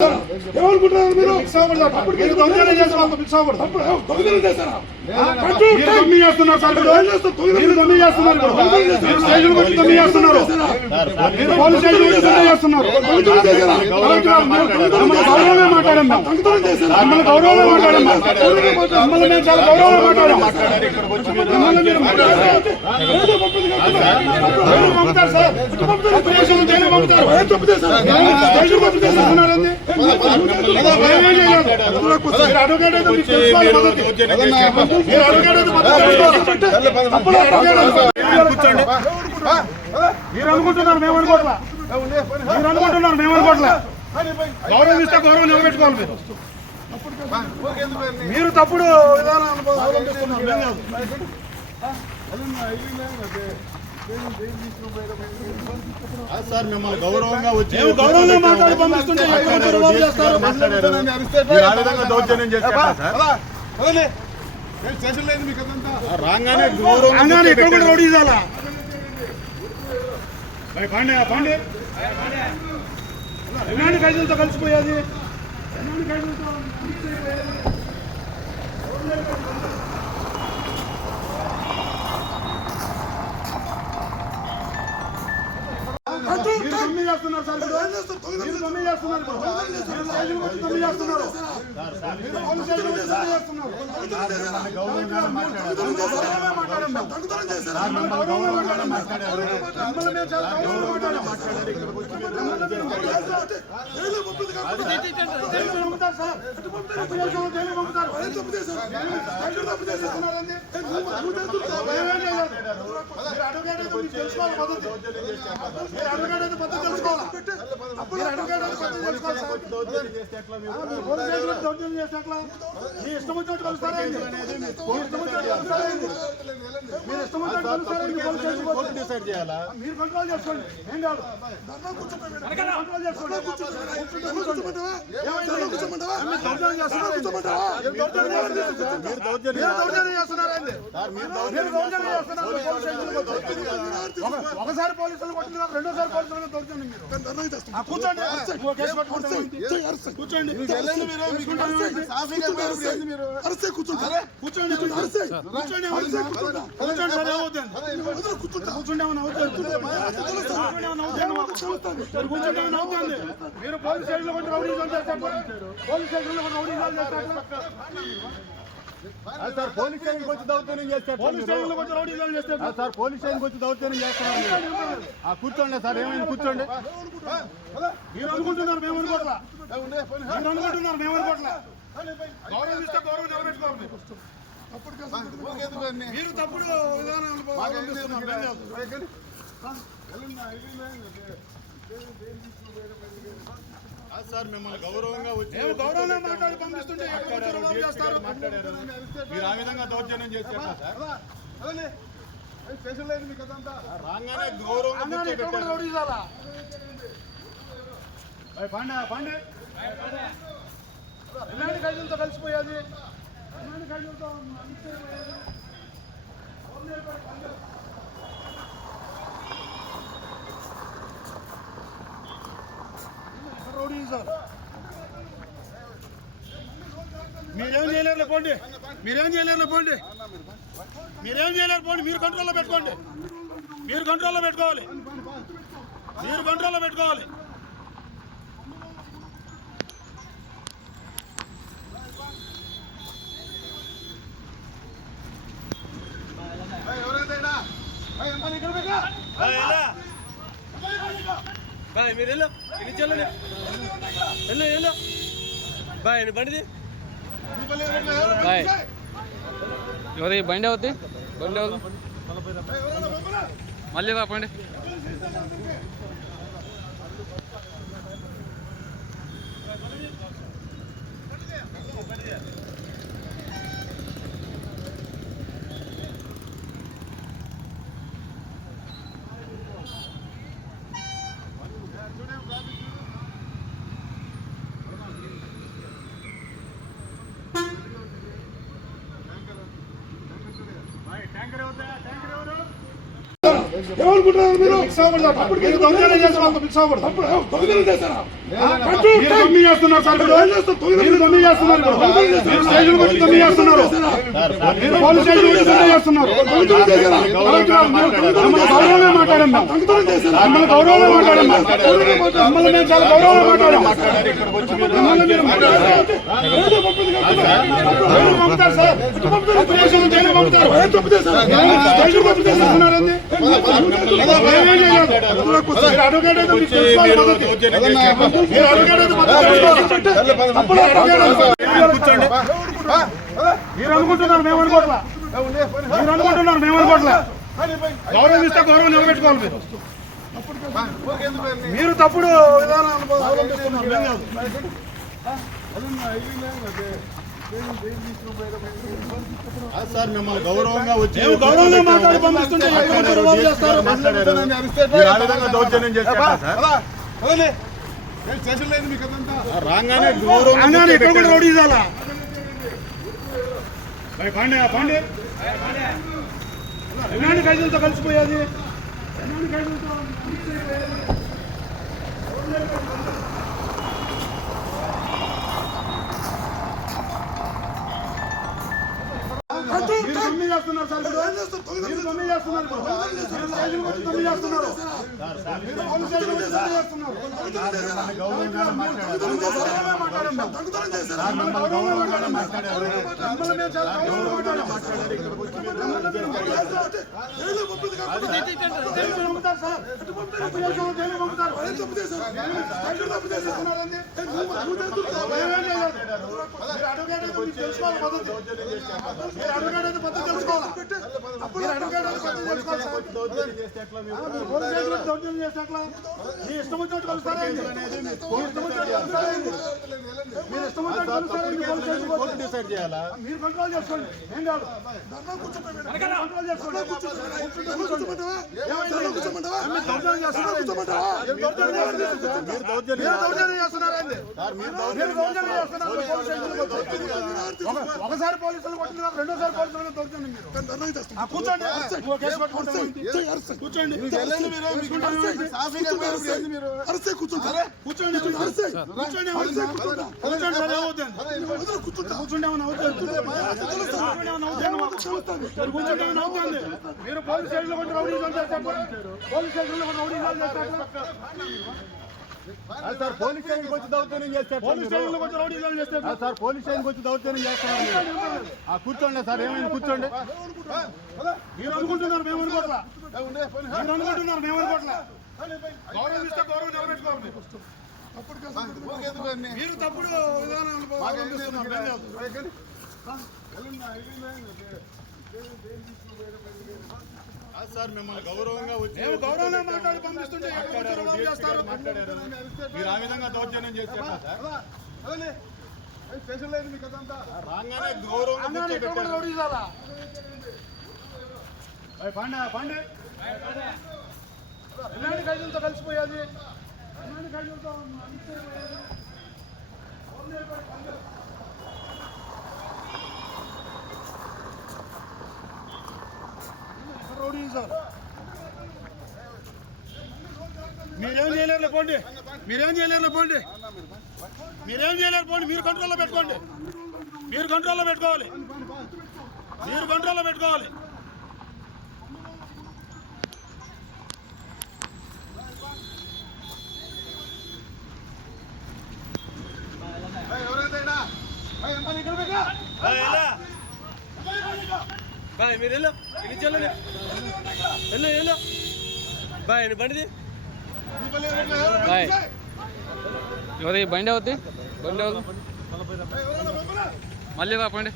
ఏమనుకుంటున్నారు మీరు? అప్పటికి దొంగలు చేస్తున్నారు సార్, మీరు దొంగ చేస్తున్నారు, స్టేషన్ వచ్చి దొంగ చేస్తున్నారు, మీరు పోలీస్ స్టేషన్ వచ్చి దొంగ చేస్తున్నారు. గౌరవంగా మాట్లాడాం, మిమ్మల్ని గౌరవంగా మాట్లాడాం, మిమ్మల్ని మేము చాలా గౌరవంగా మాట్లాడాం. పంపుతారు సార్, జైలు పంపుతారు. స్టేషన్ వచ్చి చేస్తున్నారండి. మీరు అనుకుంటున్నారు మేము అనుకోవట్లా, మీరు అనుకుంటున్నారు మేము అనుకోవట్లా. గౌరవం ఇస్తే గౌరవం నిలబెట్టుకోవాలి. మీరు తప్పుడు విధానాలు సార్ మిమ్మల్ని గౌరవంగా వచ్చి గౌరవంగా మాట్లాడి పంపిస్తుంటే దౌర్జన్యం చేస్తారు రాగానే ఎక్కడ కూడా రౌడీ చాలా పాండే పాండే ఎలాంటి ఖైదీలతో కలిసిపోయేది, ఎలాంటి ఖైదీలతో చేస్తున్నారు సార్, మీరు దొంగ చేస్తున్నారు, దొంగ చేస్తున్నారు, పోలీస్ స్టేషన్ వచ్చి దొంగ చేస్తున్నారు. ఇష్టం వచ్చినట్టు కలుస్తారా, డిసైడ్ చేయాలా? మీరు కంట్రోల్ చేసుకోండి, ఏం కాదు, కంట్రోల్ చేసుకోండి. ఒకసారి పోలీసులు కొట్టిన రెండోసారి పోలీసులు దౌర్జన్యం. కూర్చోండి, కూర్చోండి, మీరు పోలీస్ స్టేషన్లో కొంచెం రౌడీజం చేస్తారు, పోలీస్ స్టేషన్లో కొంచెం రౌడీజం చేస్తారు సార్. పోలీస్ స్టేషన్కి వచ్చి దౌర్జన్యం చేస్తారు, పోలీస్ స్టేషన్లో కొంచెం రౌడీజం చేస్తారు సార్. పోలీస్ స్టేషన్కి వచ్చి దౌర్జన్యం చేస్తున్నారు. కూర్చోండి సార్, ఏమైంది కూర్చోండి. మీరు అనుకుంటున్నారు మేము అనుకోవట్లా, మీరు అనుకుంటున్నారు మేము అనుకోవట్లా. గౌరవం ఇస్తే గౌరవం నిలబెట్టుకోవాలి. మీరు తప్పుడు విధానాలు సార్ మిమ్మల్ని గౌరవంగా వచ్చి గౌరవంగా మాట్లాడి పంపిస్తుంటే మీరు ఆ విధంగా దౌర్జన్యం చేస్తారు సార్. రాగానే గౌరవం పాండే పాండే ఎలాంటి ఖైదీలతో కలిసిపోయేది, ఎలాంటి ఖైదీలతో రౌడీ సార్. మీరేం చేయలేరు పోండి, మీరేం చేయలేరు పోండి, మీరేం చేయలేరు పోండి. మీరు కంట్రోల్లో పెట్టుకోండి, మీరు కంట్రోల్లో పెట్టుకోవాలి, మీరు కంట్రోల్లో పెట్టుకోవాలి. మీరు వెళ్ళు, వెళ్ళు వెళ్ళు బాయ్ బండిది బాయ్. ఎవరి బండి అవుద్ది, బండి అవుద్ది మళ్ళీ పండి. ఏమనుకుంటున్నారు మీరు? ఫిక్స్ అవ్వకూడదు. అప్పుడు మీరు దొంగతనం చేసిన వాళ్ళతో ఫిక్స్ అవ్వకూడదు. అప్పుడు దొంగతనం చేస్తారా? మీరు దొంగ చేస్తున్నారు సార్. మీరు దొంగ చేస్తున్నారు. మీరు స్టేషన్ వచ్చి దొంగ చేస్తున్నారు. మీరు పోలీస్ స్టేషన్ వచ్చి దొంగ చేస్తున్నారు. మిమ్మల్ని గౌరవంగా మాట్లాడాం. మిమ్మల్ని గౌరవంగా మాట్లాడాం. మిమ్మల్ని మేము చాలా గౌరవంగా మాట్లాడాం. మిమ్మల్ని మీరు పంపుతారు సార్. స్టేషన్ జైలు పంపుతారు. స్టేషన్ పంపుతున్నారండి. మీరు అడ్వకేట్ అయితే మీకు తెలుసుకోవాలి పద్ధతి. మీరు అడ్వకేట్ అయితే పద్ధతి తెలుసుకోవాలి. మీరు అనుకుంటున్నారు మేము అనుకోవట్లా. మీరు అనుకుంటున్నారు మేము అనుకోవట్లా. గౌరవం ఇస్తే గౌరవం నిలబెట్టుకోవాలి. మీరు మీరు తప్పుడు విధానం అవలంబిస్తున్నారు. ఏం కాదు. సార్ మిమ్మల్ని గౌరవంగా వచ్చి గౌరవంగా మాట్లాడి పంపిస్తుంటే దౌర్జన్యం చేస్తారు రాగానే రాగానే ఇక్కడ కూడా రౌడీ ఇవ్వాలా? పాండే పాండే ఎలాంటి ఖైదీలతో కలిసిపోయేది? ఎలాంటి ఖైదీలతో చేస్తున్నారు సార్. మీరు దొంగ చేస్తున్నారు. మీరు స్టేషన్ వచ్చి దొంగ చేస్తున్నారు. మీరు పోలీస్ స్టేషన్ వచ్చి దొంగ చేస్తున్నారు. తెలుసుకోవాలి పద్ధతి. మీరు అడ్వకేట్ అయితే పద్ధతి తెలుసుకోవాలా? మీరు అడ్వకేట్ అయితే పద్ధతి తెలుసుకోవాలి సార్. పోలీస్ స్టేషన్లో దౌర్జన్యం చేస్తే ఎట్లా? మీ ఇష్టం వచ్చినట్టు కలుస్తారండి. మీ ఇష్టం వచ్చినట్టు కలుస్తారండి. మీరు ఇష్టం వచ్చినట్టు కలుస్తారండి. పోలీస్ స్టేషన్ డిసైడ్ చేయాలా? మీరు కంట్రోల్ చేసుకోండి. ఏం కాదు. కంట్రోల్ చేసుకోండి. దౌర్జన్యం చేస్తున్నారండి. ఒకసారి పోలీసులు కొట్టిన రెండోసారి పోలీసులు దౌర్జన్యం. మీరు కూర్చోండి. కూర్చోండి. మీరు పోలీస్ స్టేషన్లో కొంచెం రౌడీజం చేస్తారు. పోలీస్ స్టేషన్లో కొంచెం రౌడీజం చేస్తారు. సార్ పోలీస్ స్టేషన్కి వచ్చి దౌర్జన్యం చేస్తారు. పోలీస్ స్టేషన్లో కొంచెం రౌడీజం చేస్తారు. సార్ పోలీస్ స్టేషన్కి వచ్చి దౌర్జన్యం చేస్తున్నారు. కూర్చోండి సార్. ఏమైంది? కూర్చోండి. మీరు అనుకుంటున్నారు మేము అనుకోవట్లా. మీరు అనుకుంటున్నారు మేము అనుకోవట్లా. గౌరవం ఇస్తే గౌరవం నిలబెట్టుకోవాలి. మీరు తప్పుడు విధానం అవలంబిస్తున్నారు. ఏం కాదు. సార్ మిమ్మల్ని గౌరవంగా వచ్చి మేము గౌరవంగా మాట్లాడి పంపిస్తుంటే చేస్తారు. మీరు ఆ విధంగా దౌర్జన్యం చేస్తారు రాగానే గౌరవం రౌడీ ఇవ్వాలా? పాండే పాండే ఎలాంటి ఖైదీలతో కలిసిపోయేది? ఎలాంటి ఖైదీలతో రౌడీ సార్. మీరేం చేయలేరు పోండి. మీరేం చేయలేరు పోండి. మీరేం చేయలేరు పోండి. మీరు కంట్రోల్లో పెట్టుకోండి. మీరు కంట్రోల్లో పెట్టుకోవాలి. మీరు కంట్రోల్లో పెట్టుకోవాలి. బాయ్ మీరు వెళ్ళు. వెళ్ళు వెళ్ళు బాయ్ బండిది బాయ్. ఎవరి బండి అవుద్ది? బండి అవుతుంది మళ్ళీ రాపండి.